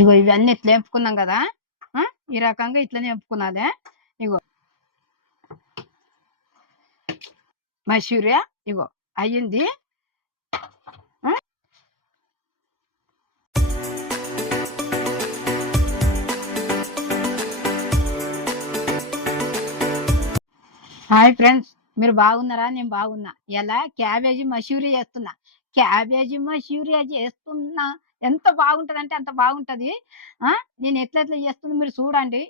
ఇగో ఇవన్నీ ఇట్లా వేపుకున్నాం కదా, ఈ రకంగా ఇట్లనే వేపుకున్నదే. ఇగో మంచూరియా ఇగో అయ్యింది. హాయ్ ఫ్రెండ్స్, మీరు బాగున్నారా? నేను బాగున్నా. ఎలా క్యాబేజీ మషూరియా చేస్తున్నా. క్యాబేజీ మషూరియా చేస్తున్నా. ఎంత బాగుంటది అంటే అంత బాగుంటది. నేను ఎట్లా చేస్తున్నా మీరు చూడండి.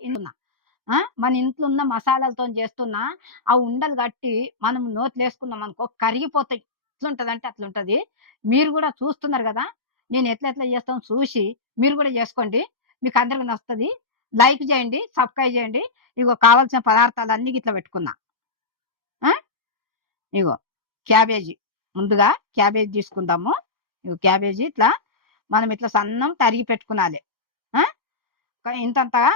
మన ఇంట్లో ఉన్న మసాలాలతో చేస్తున్నా. ఆ ఉండలు కట్టి మనం నోట్లు వేసుకున్నాం అనుకో కరిగిపోతాయి. ఎట్లుంటది అంటే అట్లుంటది. మీరు కూడా చూస్తున్నారు కదా, నేను ఎట్లా చేస్తాను చూసి మీరు కూడా చేసుకోండి. మీకు అందరికి నచ్చుతుంది. లైక్ చేయండి, సబ్స్క్రైబ్ చేయండి. ఇగో కావాల్సిన పదార్థాలు అన్ని ఇట్లా పెట్టుకున్నా. ఇగో క్యాబేజీ, ముందుగా క్యాబేజీ తీసుకుందాము. ఇగో క్యాబేజీ ఇట్లా మనం ఇట్లా సన్నం తరిగి పెట్టుకునాలి. ఇంతంతగా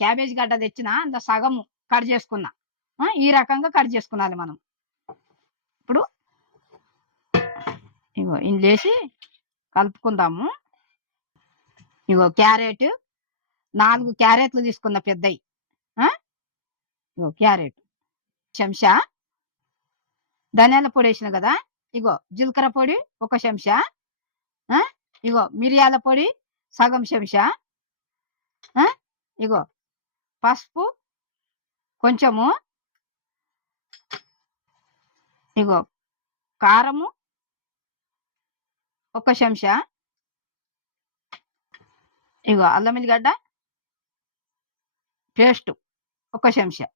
క్యాబేజీ గడ్డ తెచ్చిన అందులో సగము కట్ చేసుకున్నా. ఈ రకంగా కట్ చేసుకునాలి మనం. ఇప్పుడు ఇగో ఇందులేసి కలుపుకుందాము. ఇగో క్యారెట్ 4 క్యారెట్లు తీసుకున్న పెద్దవి. ఇగో క్యారెట్ చెంచా ధనియాల పొడి వేసిన కదా. ఇగో జీలకర్ర పొడి 1 చెంచా. ఇగో మిరియాల పొడి సగం చెంచా. ఇగో పసుపు కొంచెము. ఇగో కారము 1 చెంచా. ఇగో అల్లం ఎల్లిగడ్డ పేస్ట్ 1 చెంచా.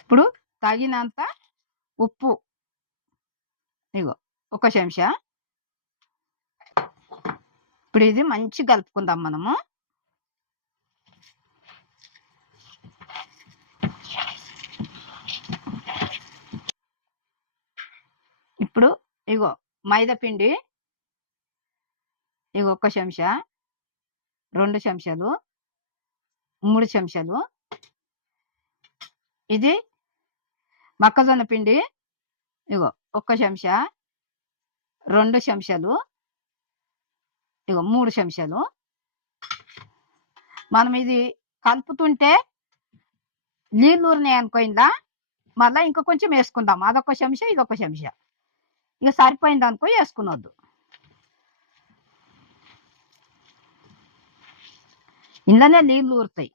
ఇప్పుడు తగినంత ఉప్పు ఇగో 1 చెంచా. ఇప్పుడు ఇది మంచి కలుపుకుందాం మనము. ఇప్పుడు ఇగో మైదా పిండి ఇగో 1 చెంచా, 2 చెంచాలు, 3 చెంచాలు. ఇది మొక్కజొన్న పిండి ఇగో 1 చెంచా, 2 చెంచాలు, ఇగో 3 చెంచాలు. మనం ఇది కలుపుతుంటే నీళ్ళు ఊరినాయి అనుకో ఇందా మళ్ళీ ఇంకా కొంచెం వేసుకుందాం. అదొక చెంచా, ఇదొక చెంచా. ఇక సరిపోయింది అనుకో వేసుకునొద్దు. ఇందులోనే నీళ్ళు ఊరుతాయి.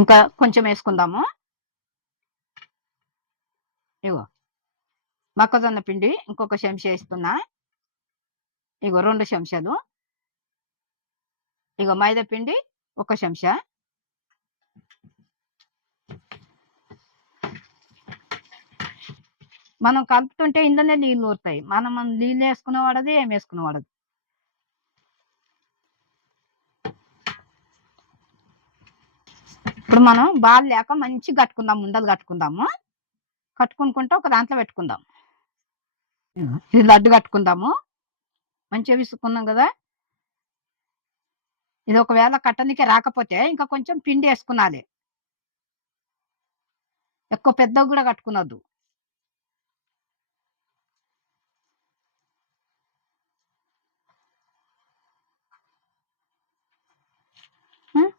ఇంకా కొంచెం వేసుకుందాము. ఇగో మొక్కజొన్న పిండి ఇంకొక చెంచా వేస్తున్నా. ఇగో 2 చెంచాలు. ఇగో మైదా పిండి 1 చెంచా. మనం కలుపుతుంటే ఇందులోనే నీళ్ళు ఊరుతాయి. మనం నీళ్ళు వేసుకునే వాడదు, ఏం వేసుకునే వాడదు. ఇప్పుడు మనం బాల్ లేక మంచి కట్టుకుందాం, ఉండలు కట్టుకుందాము. కట్టుకుంటూ ఒక దాంట్లో పెట్టుకుందాం. ఇది లడ్డు కట్టుకుందాము. మంచిగా విసుకున్నాం కదా. ఇది ఒకవేళ కట్టనికే రాకపోతే ఇంకా కొంచెం పిండి వేసుకునాలి. ఎక్కువ పెద్దగా కూడా కట్టుకునొద్దు.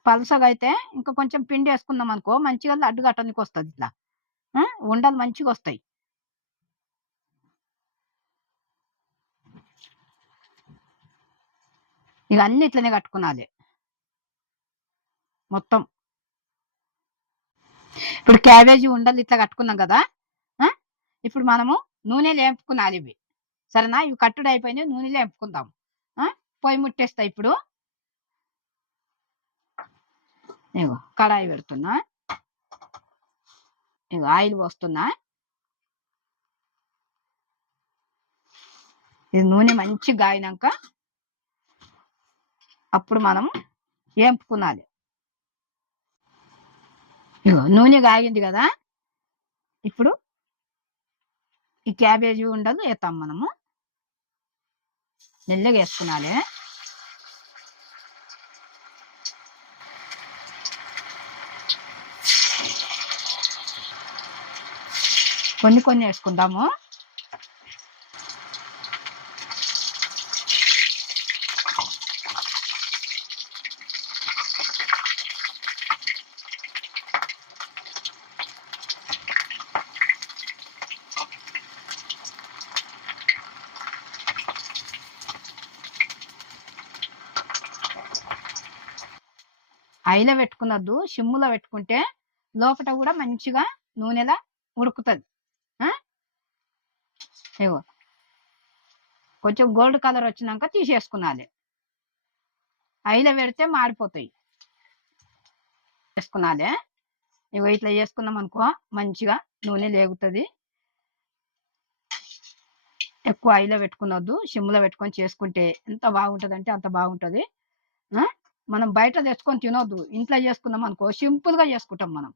పలసగా అయితే ఇంకా కొంచెం పిండి వేసుకుందాం అనుకో మంచిగా లడ్డు కట్టనికి వస్తుంది. ఇట్లా ఉండలు మంచిగా వస్తాయి. ఇక అన్ని ఇట్లనే కట్టుకునాలి మొత్తం. ఇప్పుడు క్యాబేజీ ఉండలు ఇట్లా కట్టుకున్నాం కదా. ఇప్పుడు మనము నూనెలు వేపుకునాలి ఇవి. సరేనా? ఇవి కట్టుడు అయిపోయినాయి, నూనెలు వేపుకుందాం. పొయ్యి ముట్టేస్తా. ఇప్పుడు ఇగో కడాయి పెడుతున్నా. ఇగో ఆయిల్ పోస్తున్నా. ఇది నూనె మంచిగా గాయినాక అప్పుడు మనం వేపుకునాలి. ఇగో నూనె కాగింది కదా. ఇప్పుడు ఈ క్యాబేజీ ఉండలు వేస్తాం మనము. మెల్లగా వేసుకునాలి. కొన్ని కొన్ని వేసుకుందాము. హైలో పెట్టుకున్నద్దు, సిమ్ములో పెట్టుకుంటే లోపల కూడా మంచిగా నూనెలా ఉడుకుతుంది. ఇగో కొంచెం గోల్డ్ కలర్ వచ్చినాక తీసేసుకున్నది. హైలో పెడితే మాడిపోతాయి. వేసుకున్నదే. ఇగో ఇట్లా చేసుకున్నాం అనుకో మంచిగా నూనె లేగుతుంది. ఎక్కువ హైలో పెట్టుకున్నద్దు, సిమ్లో పెట్టుకొని చేసుకుంటే ఎంత బాగుంటుంది అంటే అంత బాగుంటుంది. మనం బయట తెచ్చుకొని తినొద్దు, ఇంట్లో చేసుకున్నాం అనుకో సింపుల్గా చేసుకుంటాం మనం.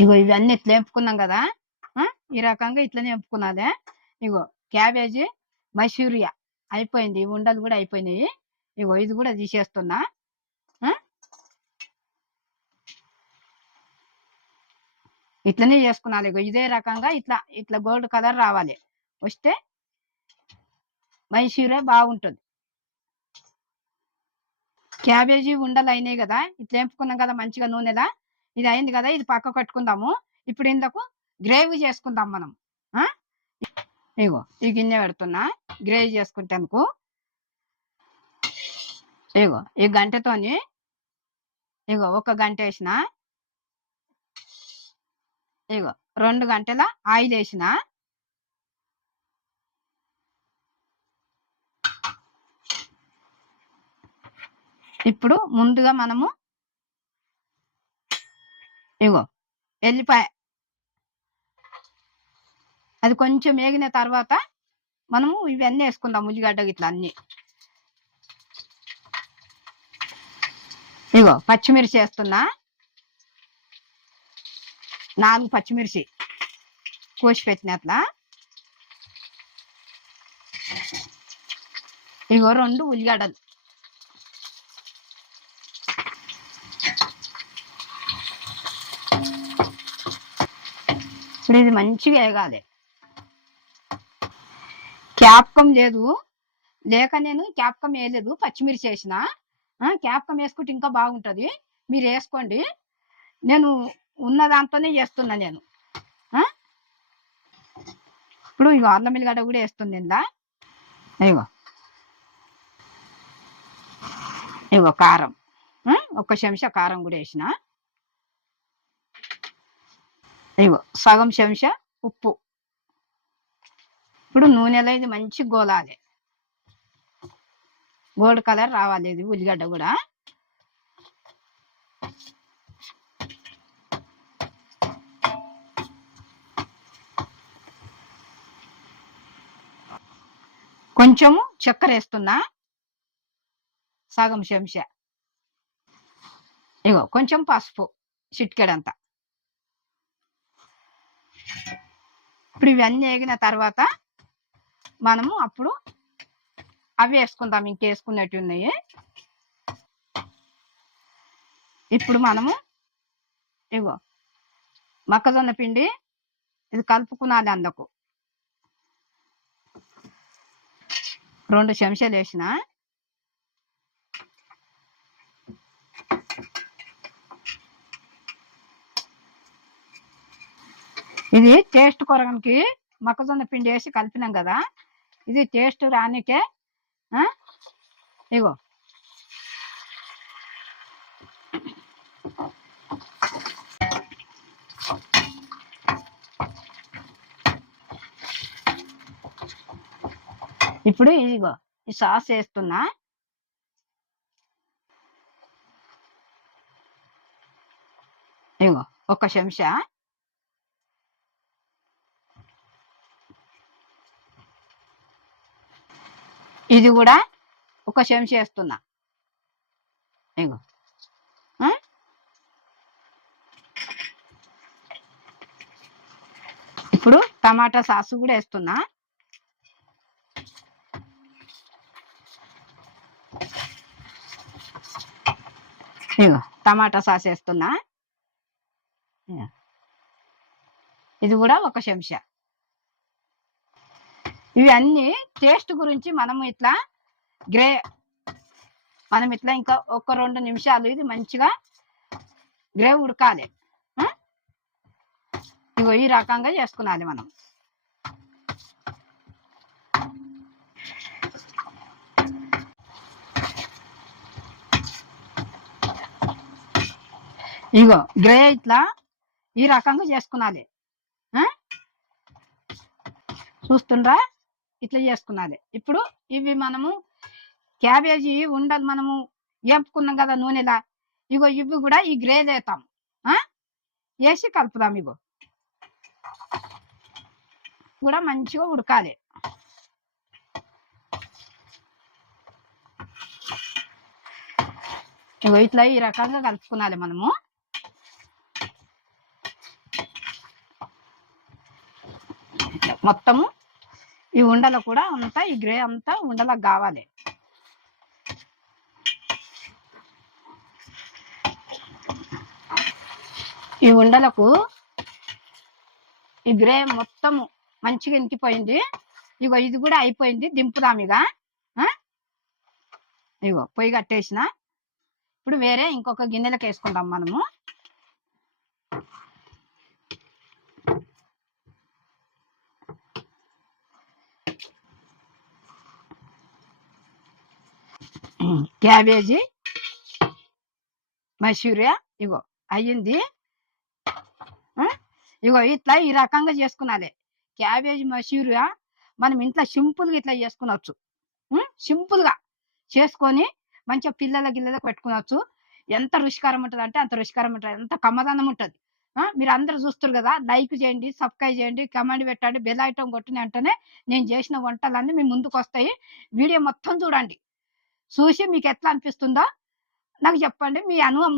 ఇగో ఇవన్నీ ఇట్లా వేపుకున్నాం కదా, ఈ రకంగా ఇట్లనే వేపుకున్నదే. ఇగో క్యాబేజీ మసూరియా అయిపోయింది, ఉండలు కూడా అయిపోయినాయి. ఇగో ఇది కూడా తీసేస్తున్నా. ఇట్లనే చేసుకున్నాను. ఇగో ఇదే రకంగా ఇట్లా ఇట్లా గోల్డ్ కలర్ రావాలి, వస్తే మసూరియా బాగుంటుంది. క్యాబేజీ ఉండలు అయినాయి కదా, ఇట్లా వేపుకున్నాం కదా మంచిగా నూనెలా. ఇది అయింది కదా, ఇది పక్క కట్టుకుందాము. ఇప్పుడు ఇందుకు గ్రేవీ చేసుకుందాం మనం. ఇగో ఈ గిన్నె పెడుతున్నా గ్రేవీ చేసుకుంటానుకు. ఇగో ఈ గంటతోని ఇగో 1 గంట వేసిన, ఇగో 2 గంటల ఆయిల్ వేసిన. ఇప్పుడు ముందుగా మనము ఇగో ఎల్లిపాయ అది కొంచెం వేగిన తర్వాత మనము ఇవన్నీ వేసుకుందాం, ఉల్లిగడ్డ ఇట్లా అన్ని. ఇగో పచ్చిమిర్చి వేస్తున్నా, 4 పచ్చిమిర్చి కోసి పెట్టిన అట్లా. ఇగో 2 ఉల్లిగడ్డలు. ఇప్పుడు ఇది మంచిగా వేగాలి. క్యాప్కం లేదు, లేక నేను క్యాప్కం వేయలేదు, పచ్చిమిర్చి వేసిన. క్యాప్కం వేసుకుంటే ఇంకా బాగుంటుంది, మీరు వేసుకోండి. నేను ఉన్న దాంతోనే చేస్తున్నా నేను. ఇప్పుడు ఇగో అల్లం ఎల్లిగడ్డ కూడా వేస్తుంది ఇందా. ఇగో ఇగో కారం, 1 చెంచా కారం కూడా వేసిన. ఇగో సగం చెంచా ఉప్పు. ఇప్పుడు నూనెలో ఇది మంచి గోలాలి, గోల్డ్ కలర్ రావాలి ఇది ఉల్లిగడ్డ కూడా. కొంచెము చక్కెర వేస్తున్నా, సగం చెంచా. ఇగో కొంచెం పసుపు, చిటికెడంతా. ఇప్పుడు ఇవన్నీ వేగిన తర్వాత మనము అప్పుడు అవి వేసుకుందాం, ఇంకేసుకునేవి ఉన్నాయి. ఇప్పుడు మనము ఇగో మొక్కజొన్న పిండి ఇది కలుపుకున్నది, అందుకు 2 చెంచాలు వేసిన. ఇది టేస్ట్ కొరగనికి మొక్కజొన్న పిండి వేసి కలిపినాం కదా, ఇది టేస్ట్ రానికే. ఇగో ఇప్పుడు ఇదిగో ఈ సాస్ వేస్తున్నా. ఇగో 1 చెంచా. ఇది కూడా 1 చెంచా వేస్తున్నా. ఇగో ఇప్పుడు టమాటా సాసు కూడా వేస్తున్నా. ఇగో టమాటా సాస్ వేస్తున్నా. ఇది కూడా ఒక చెంచా. ఇవి అన్ని టేస్ట్ గురించి మనం ఇట్లా ఇంకా ఒక 2 నిమిషాలు ఇది మంచిగా గ్రేవ్ ఉడకాలి. ఇగో ఈ రకంగా చేసుకున్నాలి మనం. ఇగో గ్రే ఇట్లా ఈ రకంగా చేసుకున్నాలి. చూస్తుండ్రా, ఇట్లా చేసుకున్నది. ఇప్పుడు ఇవి మనము క్యాబేజీ ఉండలు మనము వేపుకున్నాం కదా నూనెలా, ఇగో ఇవి కూడా ఈ గ్రే వేస్తాం, వేసి కలుపుదాం. ఇగో కూడా మంచిగా ఉడకాలి. ఇగో ఇట్లా ఈ రకంగా కలుపుకున్నాలి మనము. మొత్తము ఈ ఉండలు కూడా అంతా ఈ గ్రే అంతా ఉండలకు కావాలి. ఈ ఉండలకు ఈ గ్రే మొత్తము మంచిగా ఇంకిపోయింది. ఇగో ఇది కూడా అయిపోయింది, దింపుదాం ఇక. ఇగో పొయ్యి కట్టేసిన. ఇప్పుడు వేరే ఇంకొక గిన్నెలకు వేసుకుంటాం మనము. క్యాబేజీ మంచూరియా ఇగో అయ్యింది. ఇగో ఇట్లా ఈ రకంగా చేసుకున్నది క్యాబేజీ మంచూరియా. మనం ఇంట్లో సింపుల్గా ఇట్లా చేసుకునవచ్చు. సింపుల్గా చేసుకొని మంచిగా గిల్లలకు పెట్టుకునవచ్చు. ఎంత రుచికరం ఉంటుంది అంటే అంత రుచికరం ఉంటుంది, ఎంత కమ్మదనం ఉంటుంది. మీరు అందరు చూస్తారు కదా, లైక్ చేయండి, సబ్స్క్రైబ్ చేయండి, కమెంట్ పెట్టండి, బెల్ ఐటమ్ కొట్టిన వెంటనే నేను చేసిన వంటలన్నీ మీ ముందుకు వస్తాయి. వీడియో మొత్తం చూడండి. చూసి మీకు ఎట్లా అనిపిస్తుందో నాకు చెప్పండి, మీ అనుభవం